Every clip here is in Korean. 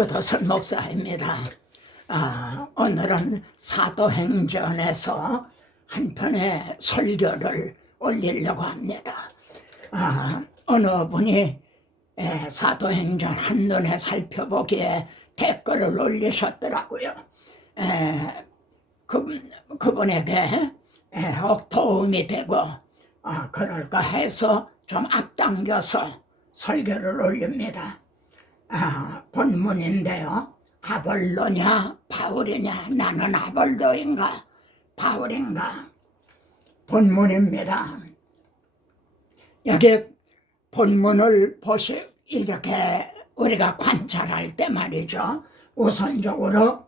유도선 목사입니다. 오늘은 사도행전에서 한 편의 설교를 올리려고 합니다. 어느 분이 사도행전 한눈에 살펴보기에 댓글을 올리셨더라고요. 그분에게 도움이 되고 그럴까 해서 좀 앞당겨서 설교를 올립니다. 본문인데요. 아볼로냐 바울이냐, 나는 아볼로인가 바울인가. 본문입니다. 여기 본문을 이렇게 우리가 관찰할 때 말이죠, 우선적으로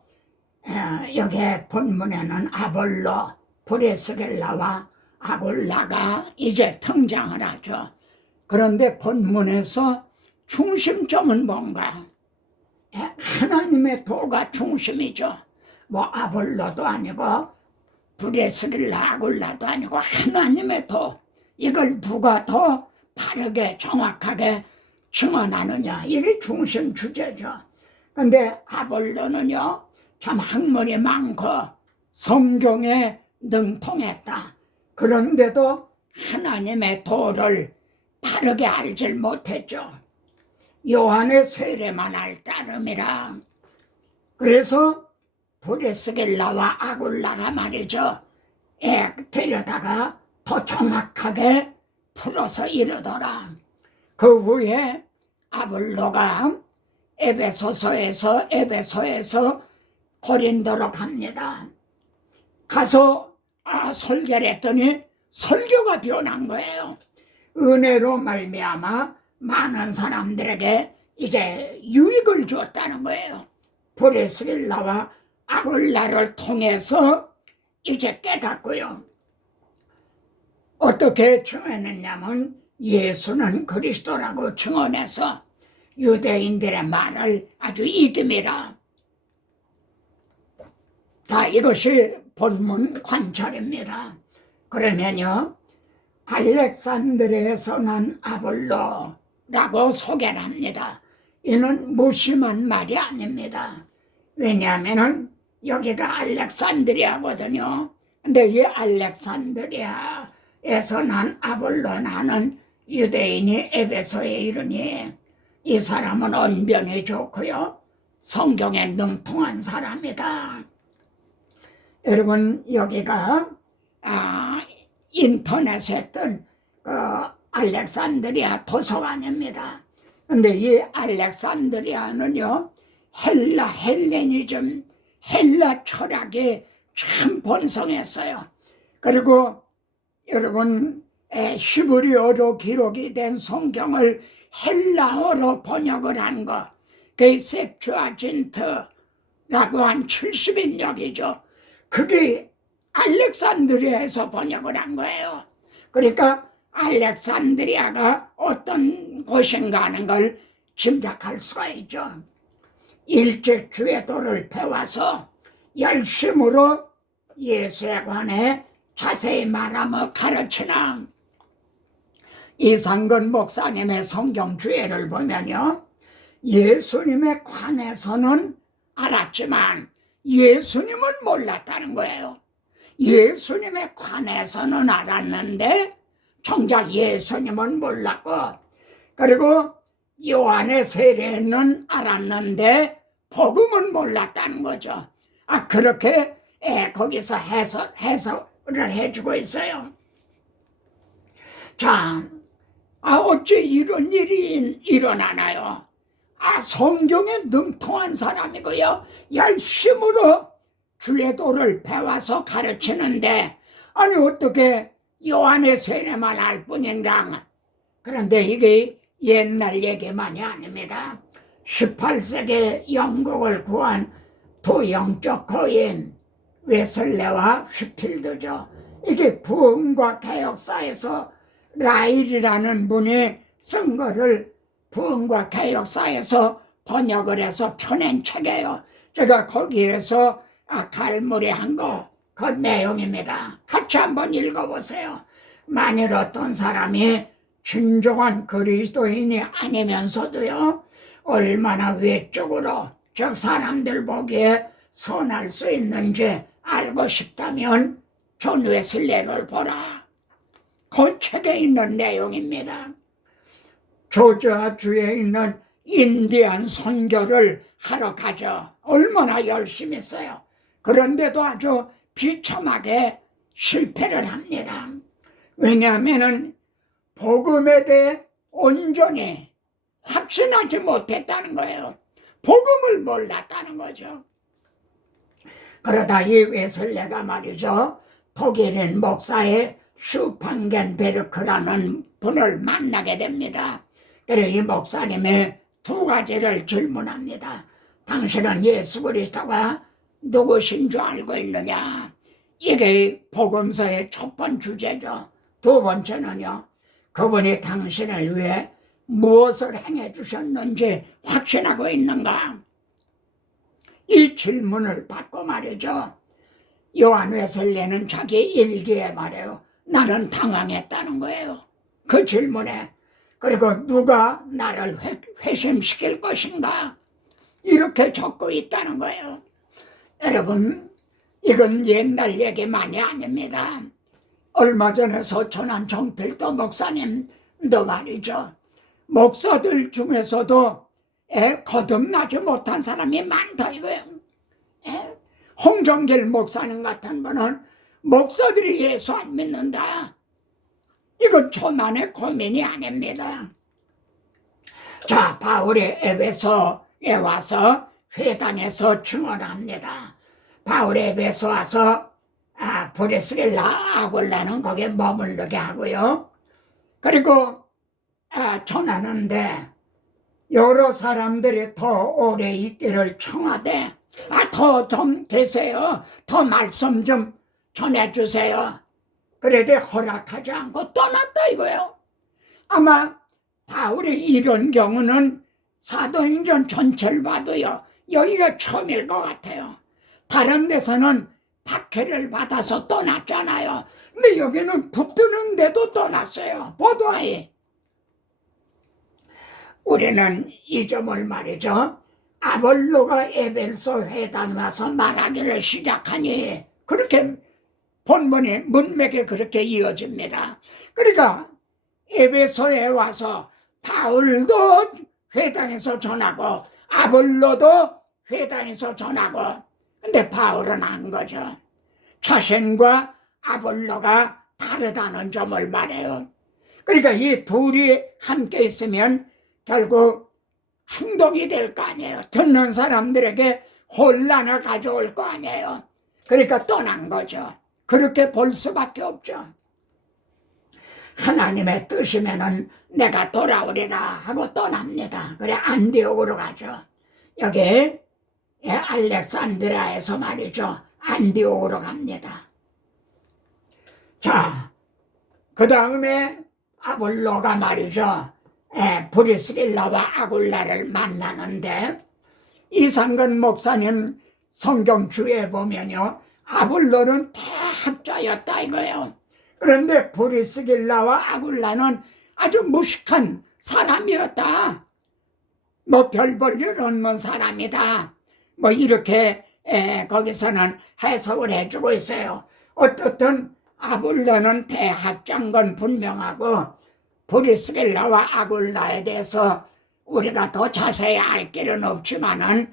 여기 본문에는 아볼로, 브리스길라와 아굴라가 이제 등장을 하죠. 그런데 본문에서 중심점은 뭔가? 하나님의 도가 중심이죠. 뭐 아볼로도 아니고 브리스길라, 아굴라도 아니고 하나님의 도. 이걸 누가 더 바르게 정확하게 증언하느냐, 이게 중심 주제죠. 근데 아볼로는요, 참 학문이 많고 성경에 능통했다. 그런데도 하나님의 도를 바르게 알질 못했죠. 요한의 세례만 알 따름이라. 그래서 브리스길라와 아굴라가 말이죠, 데려다가 더 정확하게 풀어서 이르더라. 그 후에 아볼로가 에베소에서 고린도로 갑니다. 가서 설교를 했더니 설교가 변한 거예요. 은혜로 말미암아 많은 사람들에게 이제 유익을 주었다는 거예요. 브리스길라와 아굴라를 통해서 이제 깨닫고요. 어떻게 증언했냐면 예수는 그리스도라고 증언해서 유대인들의 말을 아주 이깁니다. 자, 이것이 본문 관찰입니다. 그러면요, 알렉산드리아에서 난 아볼로라고 소개를 합니다. 이는 무심한 말이 아닙니다. 왜냐하면 여기가 알렉산드리아거든요. 근데 이 알렉산드리아에서 난 아볼로, 나는 유대인이 에베소에 이르니 이 사람은 언변이 좋고요, 성경에 능통한 사람이다. 여러분, 여기가 인터넷에 했던 알렉산드리아 도서관입니다. 근데 이 알렉산드리아는요, 헬레니즘, 헬라 철학이 참 번성했어요. 그리고 여러분, 히브리어로 기록이 된 성경을 헬라어로 번역을 한 거, 그게 셉투아진트라고 한 70인역이죠. 그게 알렉산드리아에서 번역을 한 거예요. 그러니까 알렉산드리아가 어떤 곳인가 하는 걸 짐작할 수가 있죠. 일찍 주의 도를 배워서 열심으로 예수에 관해 자세히 말하며 가르치는 이상근 목사님의 성경 주예를 보면요, 예수님에 관해서는 알았지만 예수님은 몰랐다는 거예요. 예수님에 관해서는 알았는데 정작 예수님은 몰랐고, 그리고 요한의 세례는 알았는데 복음은 몰랐다는 거죠. 그렇게 거기서 해석을 해주고 있어요. 자, 어째 이런 일이 일어나나요? 성경에 능통한 사람이고요, 열심으로 주의 도를 배워서 가르치는데 아니 어떻게 요한의 세례만 알 뿐인가. 그런데 이게 옛날 얘기만이 아닙니다. 18세기 영국을 구한 두 영적 거인 웨슬레와 휘필드죠. 이게 부흥과 개혁사에서 라일이라는 분이 쓴 거를 부흥과 개혁사에서 번역을 해서 펴낸 책이에요. 제가 거기에서 갈무리한 거, 그 내용입니다. 같이 한번 읽어보세요. 만일 어떤 사람이 진정한 그리스도인이 아니면서도요, 얼마나 외적으로 저 사람들 보기에 선할 수 있는지 알고 싶다면 존 웨슬리를 보라. 그 책에 있는 내용입니다. 조지아주에 있는 인디안 선교를 하러 가죠. 얼마나 열심히 했어요. 그런데도 아주 비참하게 실패를 합니다. 왜냐하면 복음에 대해 온전히 확신하지 못했다는 거예요. 복음을 몰랐다는 거죠. 그러다 이 웨슬레가 말이죠, 독일인 목사의 슈팡겐베르크라는 분을 만나게 됩니다. 그래서 이 목사님이 두 가지를 질문합니다. 당신은 예수 그리스도가 누구신 줄 알고 있느냐? 이게 복음서의 첫 번째 주제죠. 두 번째는요, 그분이 당신을 위해 무엇을 행해 주셨는지 확신하고 있는가? 이 질문을 받고 말이죠, 요한 웨슬레는 자기 일기에 말해요. 나는 당황했다는 거예요. 그 질문에. 그리고 누가 나를 회심시킬 것인가? 이렇게 적고 있다는 거예요. 여러분, 이건 옛날 얘기만이 아닙니다. 얼마 전에 서천한 정필도 목사님도 말이죠, 목사들 중에서도 거듭나지 못한 사람이 많다 이거예요. 홍정길 목사님 같은 분은 목사들이 예수 안 믿는다. 이건 저만의 고민이 아닙니다. 자, 바울이 에베소에 와서 회당에서 증언합니다. 바울이 에베소 와서 브리스길라 아굴라는 거기에 머물르게 하고요. 그리고 전하는데 여러 사람들이 더 오래 있기를 청하되 더 좀 계세요. 더 말씀 좀 전해주세요. 그래도 허락하지 않고 떠났다 이거예요. 아마 바울이 이런 경우는 사도행전 전체를 봐도요, 여기가 처음일 것 같아요. 다른 데서는 박해를 받아서 떠났잖아요. 근데 여기는 붙드는데도 떠났어요. 보도하에. 우리는 이 점을 말이죠, 아볼로가 에베소 회당 와서 말하기를 시작하니 그렇게 본문의 문맥에 그렇게 이어집니다. 그러니까 에베소에 와서 바울도 회당에서 전하고 아볼로도 회당에서 전하고, 근데 바울은 안 거죠. 자신과 아볼로가 다르다는 점을 말해요. 그러니까 이 둘이 함께 있으면 결국 충동이 될 거 아니에요. 듣는 사람들에게 혼란을 가져올 거 아니에요. 그러니까 떠난 거죠. 그렇게 볼 수밖에 없죠. 하나님의 뜻이면은 내가 돌아오리라 하고 떠납니다. 그래 안디옥으로 가죠. 여기 알렉산드라에서 말이죠, 안디옥으로 갑니다. 자, 그 다음에 아볼로가 말이죠, 브리스길라와 아굴라를 만나는데, 이상근 목사님 성경주에 보면요, 아볼로는 대학자였다 이거예요. 그런데 브리스길라와 아굴라는 아주 무식한 사람이었다. 뭐 별 볼 일 없는 사람이다. 뭐 이렇게 거기서는 해석을 해주고 있어요. 어떻든 아볼로는 대학자인 건 분명하고 브리스길라와 아굴라에 대해서 우리가 더 자세히 알 길은 없지만은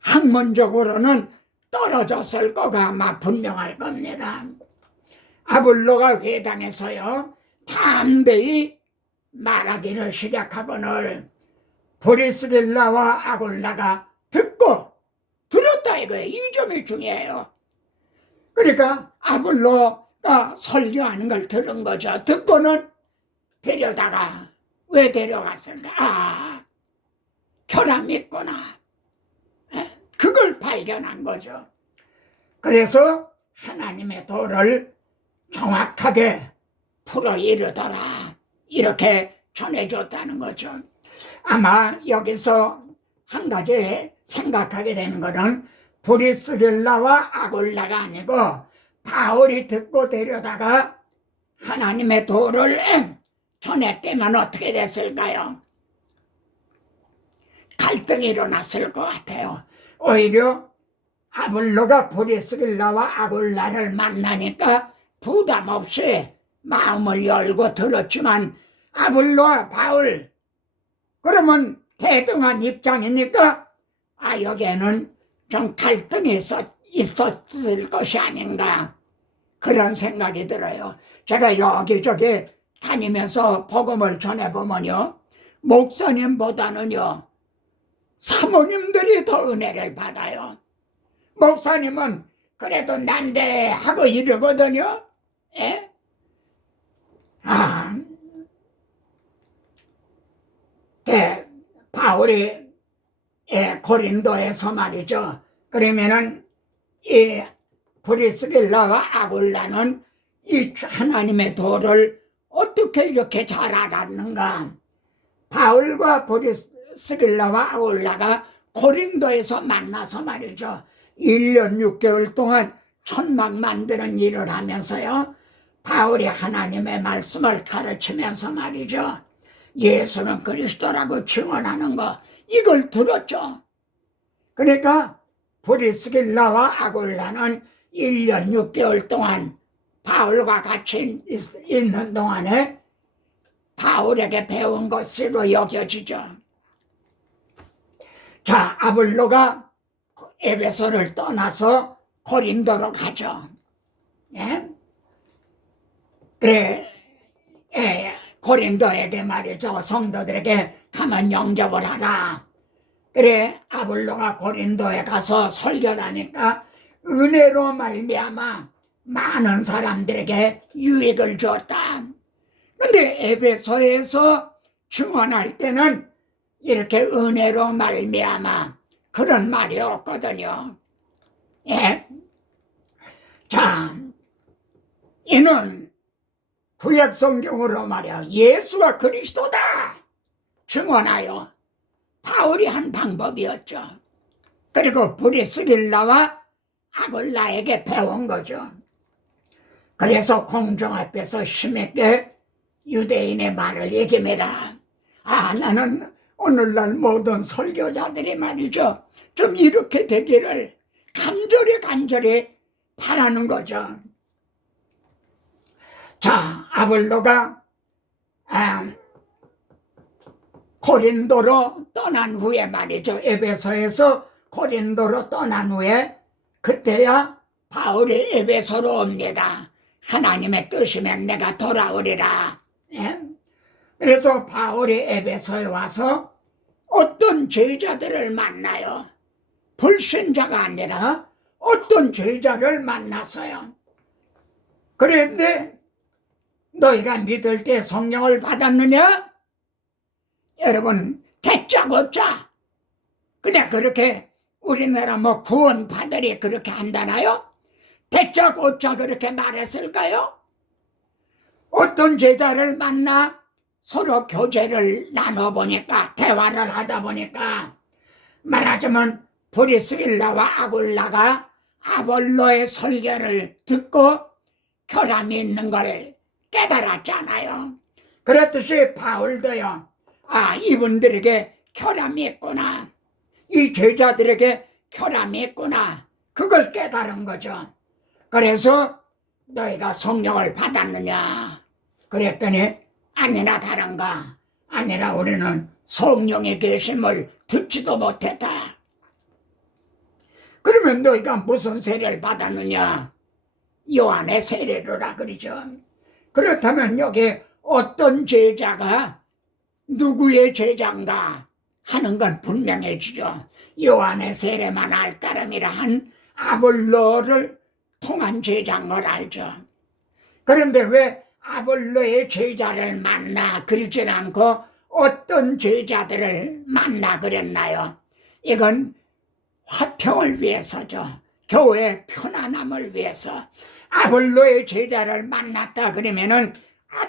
학문적으로는 떨어졌을 거가 아마 분명할 겁니다. 아볼로가 회당에서요 담대히 말하기를 시작하거늘 브리스길라와 아굴라가 들었다 이거예요. 이 점이 중요해요. 그러니까 아볼로가 설교하는 걸 들은 거죠. 듣고는 데려다가 왜 데려갔을까? 결함이 있구나. 그걸 발견한 거죠. 그래서 하나님의 도를 정확하게 풀어 이르더라 이렇게 전해줬다는 거죠. 아마 여기서 한 가지 생각하게 되는 것은 브리스길라와 아굴라가 아니고 바울이 듣고 데려다가 하나님의 도를 전했다면 어떻게 됐을까요? 갈등이 일어났을 것 같아요. 오히려 아볼로가 브리스길라와 아굴라를 만나니까 부담 없이 마음을 열고 들었지만 아볼로와 바울, 그러면 대등한 입장이니까 여기에는 좀 갈등이 있었을 것이 아닌가, 그런 생각이 들어요. 제가 여기저기 다니면서 복음을 전해보면요, 목사님보다는요 사모님들이 더 은혜를 받아요. 목사님은 그래도 난데하고 이러거든요. 예? 바울이 고린도에서 말이죠. 그러면은 이 브리스길라와 아굴라는 이 하나님의 도를 어떻게 이렇게 잘 알았는가? 바울과 브리스길라와 아굴라가 고린도에서 만나서 말이죠. 1년 6개월 동안 천막 만드는 일을 하면서요, 바울이 하나님의 말씀을 가르치면서 말이죠, 예수는 그리스도라고 증언하는 거, 이걸 들었죠. 그러니까 브리스길라와 아굴라는 1년 6개월 동안 바울과 같이 있는 동안에 바울에게 배운 것으로 여겨지죠. 자, 아볼로가 에베소를 떠나서 고린도로 가죠. 예? 그래, 고린도에게 말이죠, 성도들에게 가만 영접을 하라. 그래, 아볼로가 고린도에 가서 설교를 하니까 은혜로 말미암아 많은 사람들에게 유익을 줬다. 근데 에베소에서 증언할 때는 이렇게 은혜로 말미암아 그런 말이 없거든요. 예. 자, 이는 구약 성경으로 말이야 예수가 그리스도다 증언하여 바울이 한 방법이었죠. 그리고 브리스길라와 아굴라에게 배운 거죠. 그래서 공중 앞에서 힘있게 유대인의 말을 얘기해라. 나는 오늘날 모든 설교자들이 말이죠, 좀 이렇게 되기를 간절히 바라는 거죠. 자, 아볼로가 고린도로 떠난 후에 말이죠, 에베소에서 고린도로 떠난 후에 그때야 바울이 에베소로 옵니다. 하나님의 뜻이면 내가 돌아오리라. 예? 그래서 바울이 에베소에 와서 어떤 제자들을 만나요. 불신자가 아니라 어떤 제자를 만났어요. 그런데 너희가 믿을 때 성령을 받았느냐? 여러분, 다짜고짜 그냥 그렇게 우리나라 구원파들이 그렇게 한다나요? 다짜고짜 그렇게 말했을까요? 어떤 제자를 만나 서로 교제를 나눠보니까, 대화를 하다 보니까 말하자면 브리스길라와 아굴라가 아볼로의 설교를 듣고 결함이 있는 걸 깨달았잖아요. 그렇듯이 바울도요, 이분들에게 결함이 있구나, 이 제자들에게 결함이 있구나, 그걸 깨달은 거죠. 그래서 너희가 성령을 받았느냐 그랬더니 아니나 다른가, 아니라 우리는 성령의 계심을 듣지도 못했다. 그러면 너희가 무슨 세례를 받았느냐? 요한의 세례로라 그러죠. 그렇다면 여기 어떤 제자가 누구의 제자인가 하는 건 분명해지죠. 요한의 세례만 알 따름이라 한 아볼로를 통한 제자인 걸 알죠. 그런데 왜 아볼로의 제자를 만나 그러진 않고 어떤 제자들을 만나 그랬나요? 이건 화평을 위해서죠. 교회의 편안함을 위해서. 아볼로의 제자를 만났다 그러면은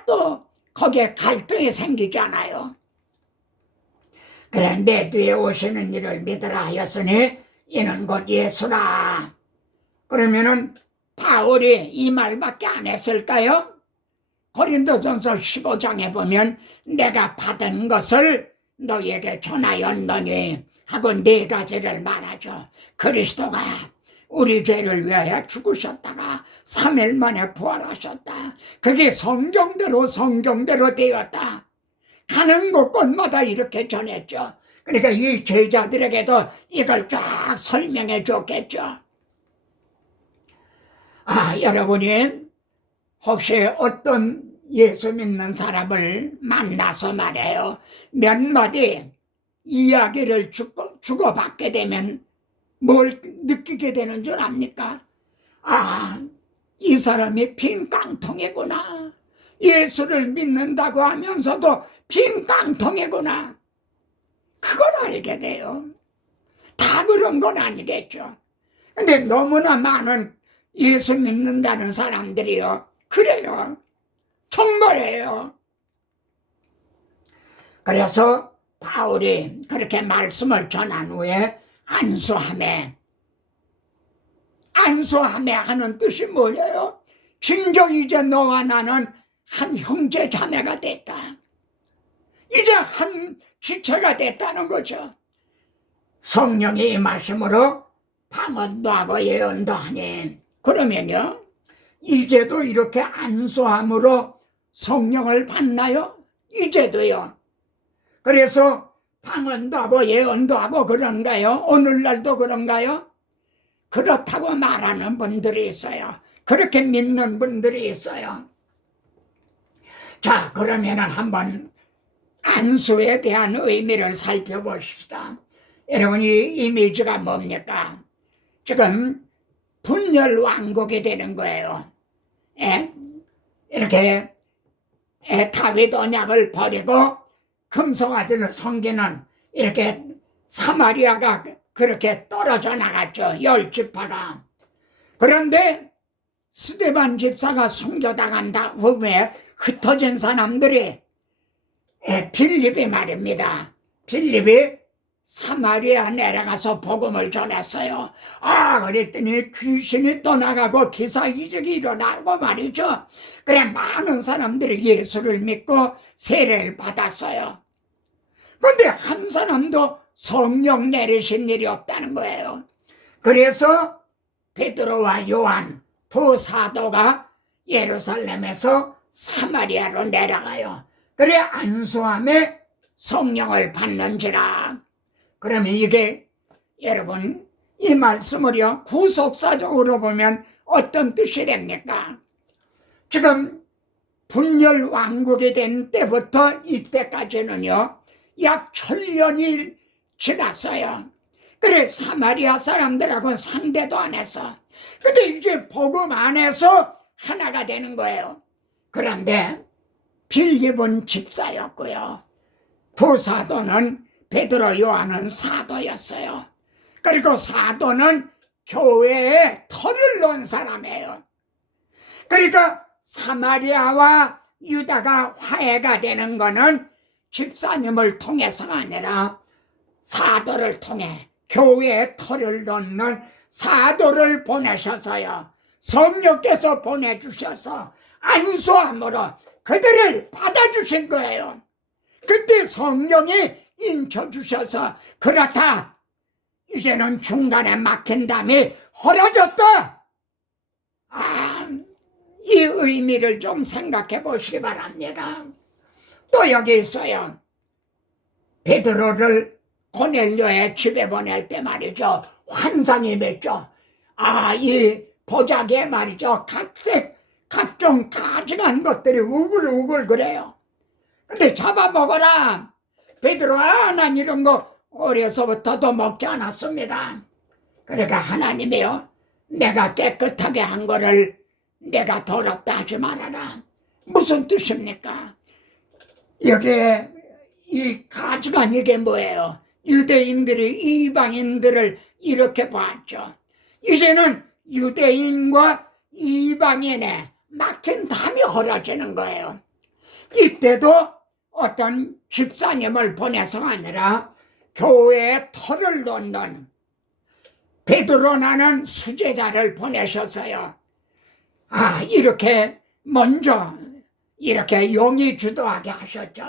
또 거기에 갈등이 생기잖아요. 그런데 뒤에 오시는 이를 믿으라 하였으니 이는 곧 예수라. 그러면은 바울이 이 말밖에 안 했을까요? 고린도전서 15장에 보면 내가 받은 것을 너희에게 전하였노니 하고 네 가지를 말하죠. 그리스도가 우리 죄를 위하여 죽으셨다가 3일 만에 부활하셨다. 그게 성경대로 되었다. 가는 곳곳마다 이렇게 전했죠. 그러니까 이 제자들에게도 이걸 쫙 설명해 줬겠죠. 여러분이 혹시 어떤 예수 믿는 사람을 만나서 말해요. 몇 마디 이야기를 주고받게 되면 뭘 느끼게 되는 줄 압니까? 이 사람이 빈 깡통이구나. 예수를 믿는다고 하면서도 빈 깡통이구나. 그걸 알게 돼요. 다 그런 건 아니겠죠. 근데 너무나 많은 예수 믿는다는 사람들이요. 그래요. 정말이에요. 그래서 바울이 그렇게 말씀을 전한 후에 안수하매 하는 뜻이 뭐예요? 진정 이제 너와 나는 한 형제 자매가 됐다. 이제 한 지체가 됐다는 거죠. 성령이 임하심으로 방언도 하고 예언도 하니, 그러면요 이제도 이렇게 안수함으로 성령을 받나요? 이제도요. 그래서 방언도 하고 예언도 하고 그런가요? 오늘날도 그런가요? 그렇다고 말하는 분들이 있어요. 그렇게 믿는 분들이 있어요. 자, 그러면은 한번 안수에 대한 의미를 살펴보십시다. 여러분, 이 이미지가 뭡니까? 지금 분열왕국이 되는 거예요. 이렇게 다윗 언약을 버리고 금송아지를 섬기는 이렇게 사마리아가 그렇게 떨어져 나갔죠. 10지파가. 그런데 스데반 집사가 숨겨당한 후에 흩어진 사람들이 빌립이 말입니다. 빌립이 사마리아 내려가서 복음을 전했어요. 그랬더니 귀신이 떠나가고 기사이적이 일어나고 말이죠. 그래 많은 사람들이 예수를 믿고 세례를 받았어요. 그런데 한 사람도 성령 내리신 일이 없다는 거예요. 그래서 베드로와 요한 두 사도가 예루살렘에서 사마리아로 내려가요. 그래 안수함에 성령을 받는지라. 그러면 이게 여러분 이 말씀을요 구속사적으로 보면 어떤 뜻이 됩니까? 지금 분열 왕국이 된 때부터 이때까지는요 약 1000년이 지났어요. 그래 사마리아 사람들하고는 상대도 안 했어. 근데 이제 복음 안에서 하나가 되는 거예요. 그런데 빌립은 집사였고요. 두 사도는 베드로 요한은 사도였어요. 그리고 사도는 교회에 털을 놓은 사람이에요. 그러니까 사마리아와 유다가 화해가 되는 거는 집사님을 통해서가 아니라 사도를 통해 교회에 털을 놓는 사도를 보내셔서요. 성령께서 보내주셔서 안수함으로 그들을 받아주신 거예요. 그때 성령이 인쳐주셔서 그렇다. 이제는 중간에 막힌 담이 헐어졌다. 이 의미를 좀 생각해 보시기 바랍니다. 또 여기 있어요. 베드로를 고넬료의 집에 보낼 때 말이죠. 환상이 맺죠. 이 보자기에 말이죠. 각종 가증한 것들이 우글우글 그래요. 근데 잡아먹어라. 베드로야, 난 이런 거 어려서부터도 먹지 않았습니다. 그러니까 하나님이요, 내가 깨끗하게 한 거를 내가 더럽다 하지 말아라. 무슨 뜻입니까? 여기에 이 가증한 이게 뭐예요? 유대인들이 이방인들을 이렇게 봤죠. 이제는 유대인과 이방인의 막힌 담이 헐어지는 거예요. 이때도 어떤 집사님을 보내서가 아니라 교회에 털을 놓는 베드로라는 수제자를 보내셔서요. 이렇게 먼저 이렇게 용이 주도하게 하셨죠.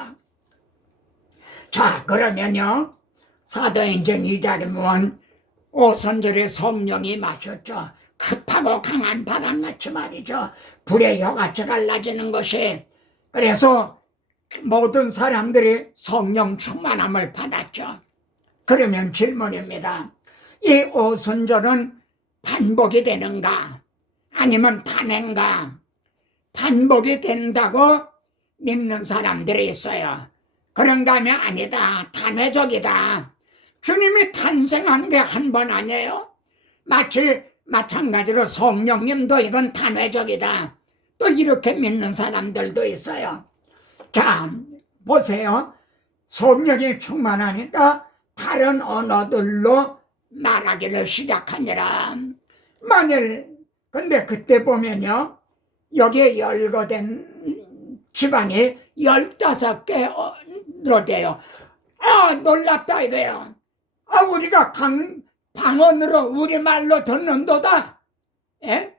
자, 그러면요, 사도행전 2장에 보면 오순절에 성령이 마셨죠. 급하고 강한 바람같이 말이죠. 불의 혀같이 갈라지는 것이. 그래서 모든 사람들이 성령 충만함을 받았죠. 그러면 질문입니다. 이 오순절은 반복이 되는가? 아니면 단행가? 반복이 된다고 믿는 사람들이 있어요. 그런가 하면 아니다. 단회적이다. 주님이 탄생한 게 한 번 아니에요? 마찬가지로 성령님도 이건 단회적이다. 또 이렇게 믿는 사람들도 있어요. 자, 보세요. 성령이 충만하니까 다른 언어들로 말하기를 시작하니라. 근데 그때 보면요, 여기에 열거된 지방이 15개로 돼요. 놀랍다 이거예요. 우리가 방언으로 우리말로 듣는도다. 예?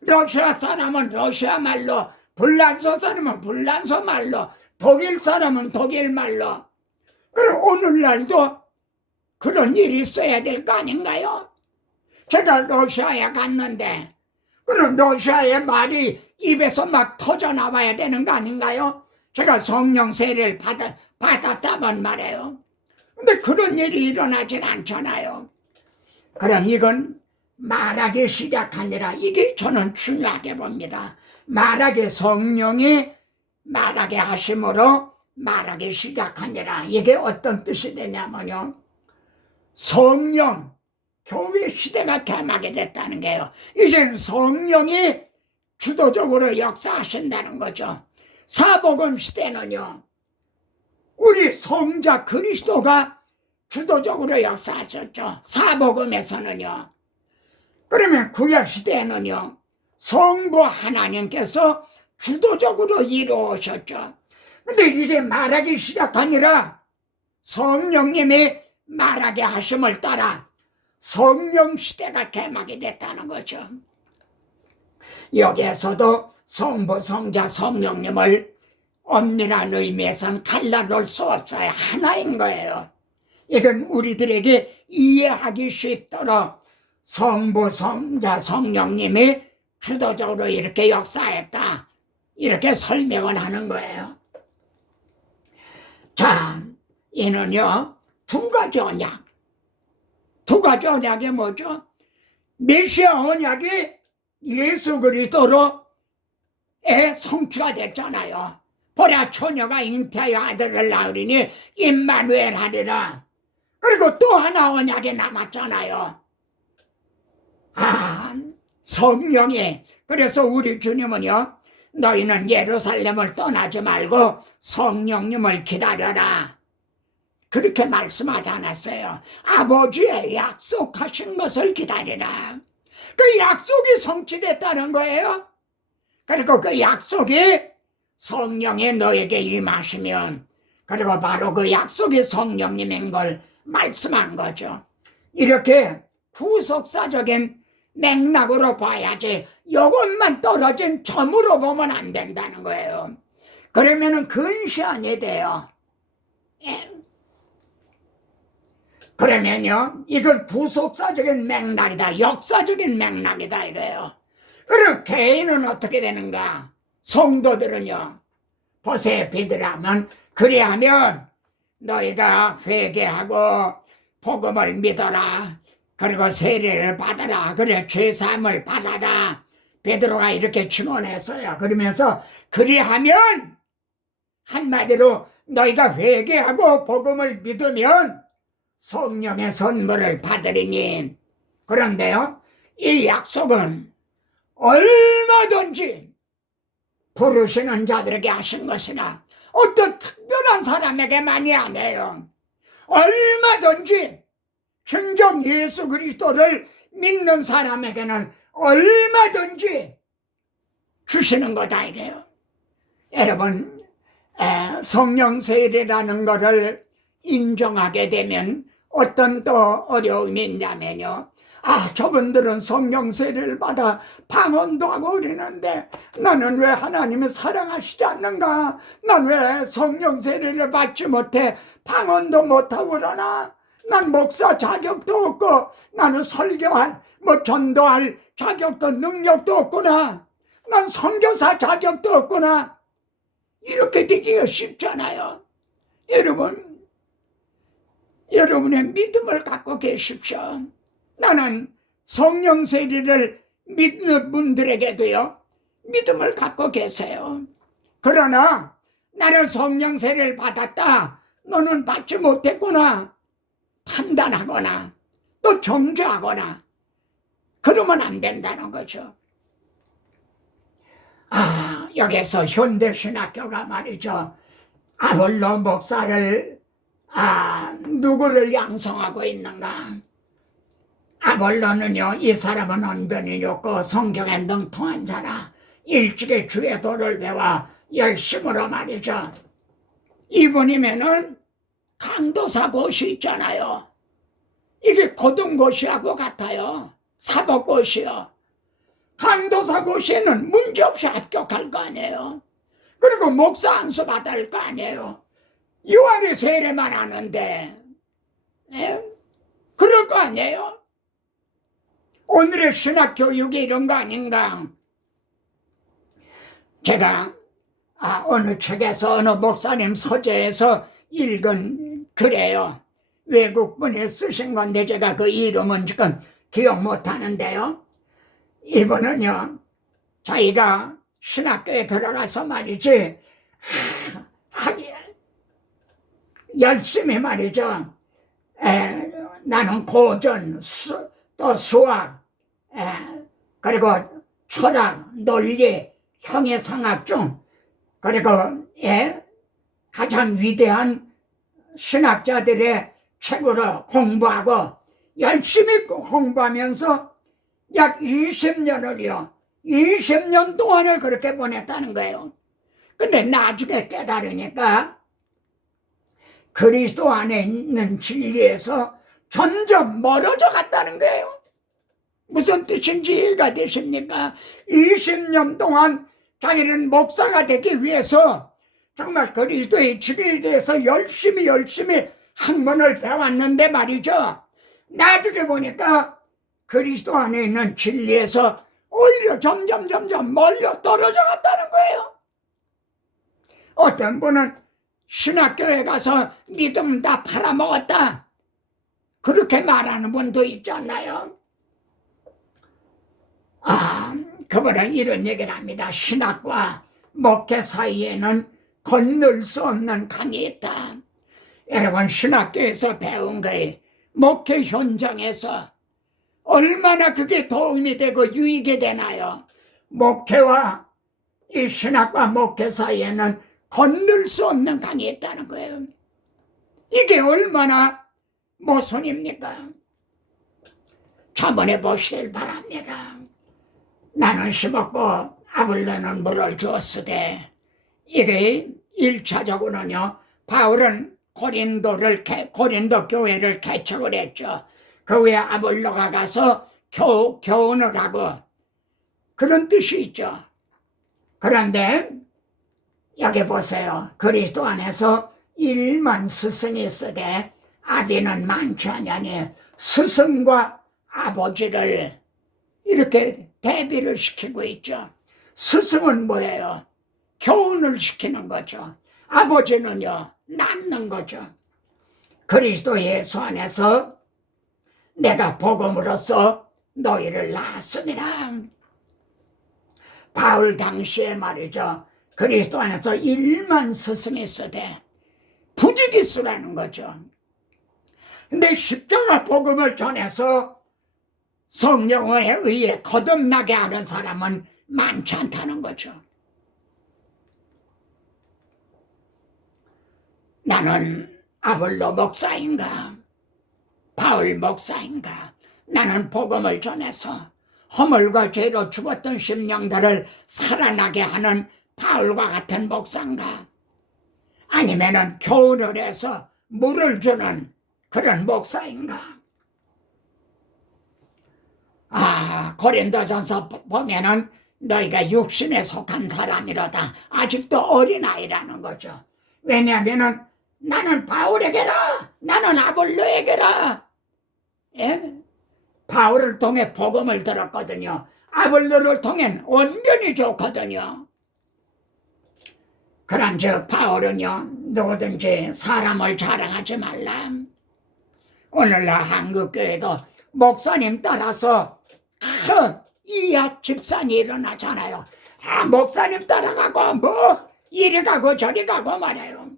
러시아 사람은 러시아 말로, 불란서 사람은 불란서 말로, 독일 사람은 독일 말로. 그럼 오늘날도 그런 일이 있어야 될 거 아닌가요? 제가 러시아에 갔는데 그럼 러시아의 말이 입에서 막 터져 나와야 되는 거 아닌가요? 제가 성령 세례를 받았다면 말이에요. 근데 그런 일이 일어나질 않잖아요. 그럼 이건 말하기 시작하니라. 이게 저는 중요하게 봅니다. 말하기, 성령이 말하게 하심으로 말하기 시작하니라. 이게 어떤 뜻이 되냐면요, 성령, 교회 시대가 개막이 됐다는 게요. 이젠 성령이 주도적으로 역사하신다는 거죠. 사복음 시대는요, 우리 성자 그리스도가 주도적으로 역사하셨죠. 사복음에서는요. 그러면 구약 시대에는요, 성부 하나님께서 주도적으로 이루어오셨죠. 근데 이제 말하기 시작하니라 성령님이 말하게 하심을 따라 성령 시대가 개막이 됐다는 거죠. 여기에서도 성부, 성자, 성령님을 엄밀한 의미에서는 갈라놓을 수 없어요. 하나인 거예요. 이건 우리들에게 이해하기 쉽도록 성부, 성자, 성령님이 주도적으로 이렇게 역사했다, 이렇게 설명을 하는 거예요. 자, 이는요, 두 가지 언약. 두 가지 언약이 뭐죠? 메시아 언약이 예수 그리스도로 성취가 됐잖아요. 보라, 처녀가 잉태하여 아들을 낳으리니 임마누엘 하리라. 그리고 또 하나 언약이 남았잖아요. 성령이. 그래서 우리 주님은요, 너희는 예루살렘을 떠나지 말고 성령님을 기다려라, 그렇게 말씀하지 않았어요. 아버지의 약속하신 것을 기다리라. 그 약속이 성취됐다는 거예요. 그리고 그 약속이 성령이 너에게 임하시면, 그리고 바로 그 약속이 성령님인 걸 말씀한 거죠. 이렇게 후속사적인 맥락으로 봐야지 이것만 떨어진 점으로 보면 안 된다는 거예요. 그러면은 근시안이 돼요. 그러면요, 이건 후속사적인 맥락이다, 역사적인 맥락이다 이거예요. 그럼 개인은 어떻게 되는가? 성도들은요, 보세요. 베드로는 그리하면 너희가 회개하고 복음을 믿어라, 그리고 세례를 받아라, 그래 죄사함을 받아라, 베드로가 이렇게 증언했어요. 그러면서 그리하면, 한마디로 너희가 회개하고 복음을 믿으면 성령의 선물을 받으리니. 그런데요, 이 약속은 얼마든지 부르시는 자들에게 하신 것이나 어떤 특별한 사람에게만이 아니에요. 얼마든지 진정 예수 그리스도를 믿는 사람에게는 얼마든지 주시는 거다 이게요. 여러분, 성령 세례라는 것을 인정하게 되면 어떤 또 어려움이 있냐면요, 저분들은 성령 세례를 받아 방언도 하고 그러는데 나는 왜 하나님을 사랑하시지 않는가? 난 왜 성령 세례를 받지 못해 방언도 못하고 그러나? 난 목사 자격도 없고 나는 설교할 전도할 자격도 능력도 없구나. 난 선교사 자격도 없구나. 이렇게 되기가 쉽잖아요. 여러분의 믿음을 갖고 계십시오. 나는 성령 세례를 믿는 분들에게도요, 믿음을 갖고 계세요. 그러나 나는 성령 세례를 받았다, 너는 받지 못했구나 판단하거나 또 정죄하거나 그러면 안 된다는 거죠. 여기서 현대신학교가 말이죠, 아볼로 목사를 누구를 양성하고 있는가? 아볼로는요, 이 사람은 언변이 좋고 성경에 능통한 자라, 일찍이 주의 도를 배워 열심으로 말이죠. 이분이면은 강도사 고시 있잖아요. 이게 고등고시하고 같아요. 사법고시요. 강도사 고시에는 문제없이 합격할 거 아니에요. 그리고 목사 안수 받을 거 아니에요. 요한이 세례만 하는데 그럴 거 아니에요. 오늘의 신학교육이 이런 거 아닌가? 제가 어느 책에서 어느 목사님 서재에서 읽은 글이에요. 외국분이 쓰신 건데 제가 그 이름은 지금 기억 못하는데요. 이분은요, 자기가 신학교에 들어가서 말이지 열심히 말이죠, 나는 고전, 또 수학, 그리고 철학, 논리, 형이상학 중, 그리고 가장 위대한 신학자들의 책으로 공부하고 열심히 공부하면서 약 20년을요, 20년 동안을 그렇게 보냈다는 거예요. 근데 나중에 깨달으니까 그리스도 안에 있는 진리에서 점점 멀어져 갔다는 거예요. 무슨 뜻인지 이해가 되십니까? 20년 동안 자기는 목사가 되기 위해서 정말 그리스도의 진리에 대해서 열심히 학문을 배웠는데 말이죠, 나중에 보니까 그리스도 안에 있는 진리에서 오히려 점점 멀려 떨어져 갔다는 거예요. 어떤 분은 신학교에 가서 믿음 다 팔아먹었다, 그렇게 말하는 분도 있잖아요. 그분은 이런 얘기를 합니다. 신학과 목회 사이에는 건널 수 없는 강이 있다. 여러분, 신학교에서 배운 거에 목회 현장에서 얼마나 그게 도움이 되고 유익이 되나요? 목회와 이 신학과 목회 사이에는 건널 수 없는 강이 있다는 거예요. 이게 얼마나 모순입니까? 자문해 보시길 바랍니다. 나는 심었고 아볼로는 물을 주었으되, 이게 1차적으로는요, 바울은 고린도 교회를 개척을 했죠. 그 후에 아볼로가 가서 교훈을 하고 그런 뜻이 있죠. 그런데 여기 보세요. 그리스도 안에서 1만 스승이 있으되 아비는 많지 아니하니, 스승과 아버지를 이렇게 대비를 시키고 있죠. 스승은 뭐예요? 교훈을 시키는 거죠. 아버지는요, 낳는 거죠. 그리스도 예수 안에서 내가 복음으로써 너희를 낳았습니다. 바울 당시에 말이죠, 그리스도 안에서 1만 스승이 있으되 부지기수라는 거죠. 근데 십자가 복음을 전해서 성령에 의해 거듭나게 하는 사람은 많지 않다는 거죠. 나는 아볼로 목사인가, 바울 목사인가? 나는 복음을 전해서 허물과 죄로 죽었던 심령들을 살아나게 하는 바울과 같은 목사인가? 아니면은 교훈을 해서 물을 주는 그런 목사인가? 고린도전서 보면은 너희가 육신에 속한 사람이로다. 아직도 어린아이라는 거죠. 왜냐하면은 나는 바울에게라, 나는 아볼로에게라. 예? 바울을 통해 복음을 들었거든요. 아볼로를 통해 온전히 좋거든요. 그런즉 바울은요, 누구든지 사람을 자랑하지 말라. 오늘날 한국교회도 목사님 따라서 큰 이하 집산이 일어나잖아요. 목사님 따라가고 뭐 이리 가고 저리 가고 말해요.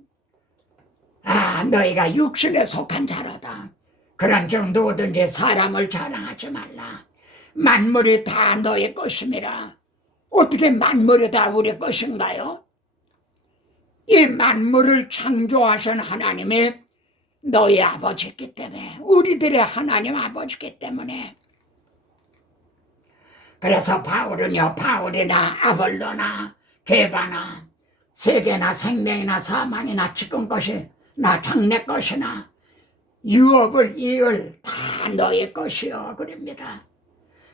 너희가 육신에 속한 자로다. 그런즉 누구든지 사람을 자랑하지 말라. 만물이 다 너의 것임이라. 어떻게 만물이 다 우리 것인가요? 이 만물을 창조하신 하나님이 너희 아버지이기 때문에, 우리들의 하나님 아버지이기 때문에. 그래서 바울은요, 바울이나 아볼로나 게바나 세계나 생명이나 사망이나 지금 것이나 장래 것이나 유업을 이을 다 너희 것이요 그럽니다.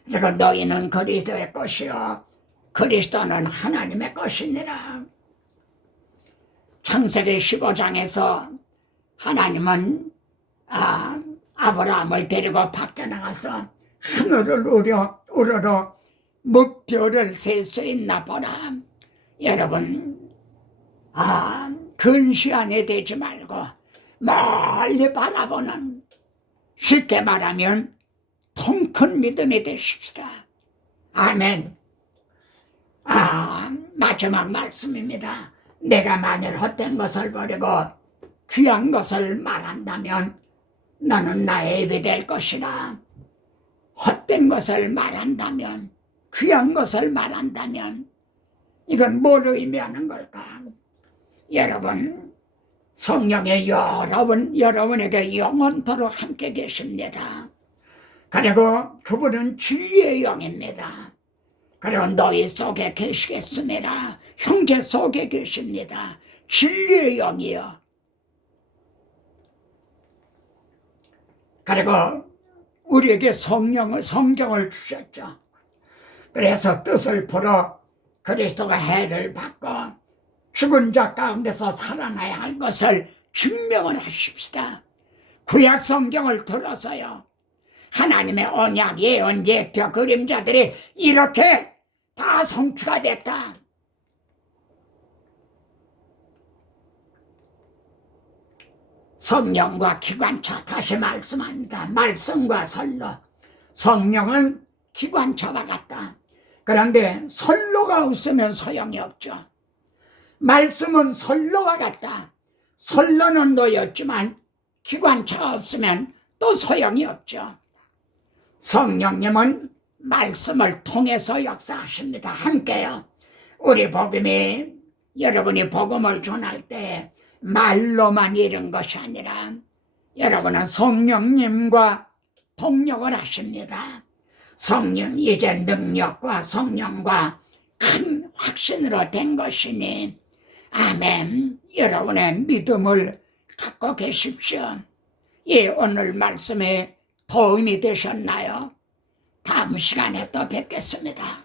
그리고 너희는 그리스도의 것이요 그리스도는 하나님의 것이니라. 창세기 15장에서 하나님은 아브라함을 데리고 밖에 나가서 하늘을 우러러 목표를 셀 수 있나 보라. 여러분, 근시안에 되지 말고 멀리 바라보는, 쉽게 말하면 통큰 믿음이 되십시다. 아멘. 마지막 말씀입니다. 내가 만일 헛된 것을 버리고 귀한 것을 말한다면 너는 나의 입이 될 것이라. 헛된 것을 말한다면, 귀한 것을 말한다면 이건 뭘 의미하는 걸까? 여러분, 성령의 여러분에게 영원토록 함께 계십니다. 그리고 그분은 진리의 영입니다. 그리고 너희 속에 계시겠습니다. 형제 속에 계십니다. 진리의 영이요. 그리고 우리에게 성경을 주셨죠. 그래서 뜻을 풀어 그리스도가 해를 받고 죽은 자 가운데서 살아나야 할 것을 증명을 하십시다. 구약 성경을 들어서요, 하나님의 언약, 예언, 예표, 그림자들이 이렇게 다 성취가 됐다. 성령과 기관차, 다시 말씀합니다. 말씀과 설로. 성령은 기관차와 같다. 그런데 설로가 없으면 소용이 없죠. 말씀은 설로와 같다. 설로는 놓였지만 기관차가 없으면 또 소용이 없죠. 성령님은 말씀을 통해서 역사하십니다. 함께요. 우리 복음이, 여러분이 복음을 전할 때 말로만 이룬 것이 아니라 여러분은 성령님과 동력을 하십니다. 성령, 이제 능력과 성령과 큰 확신으로 된 것이니 아멘. 여러분의 믿음을 갖고 계십시오. 오늘 말씀에 도움이 되셨나요? 다음 시간에 또 뵙겠습니다.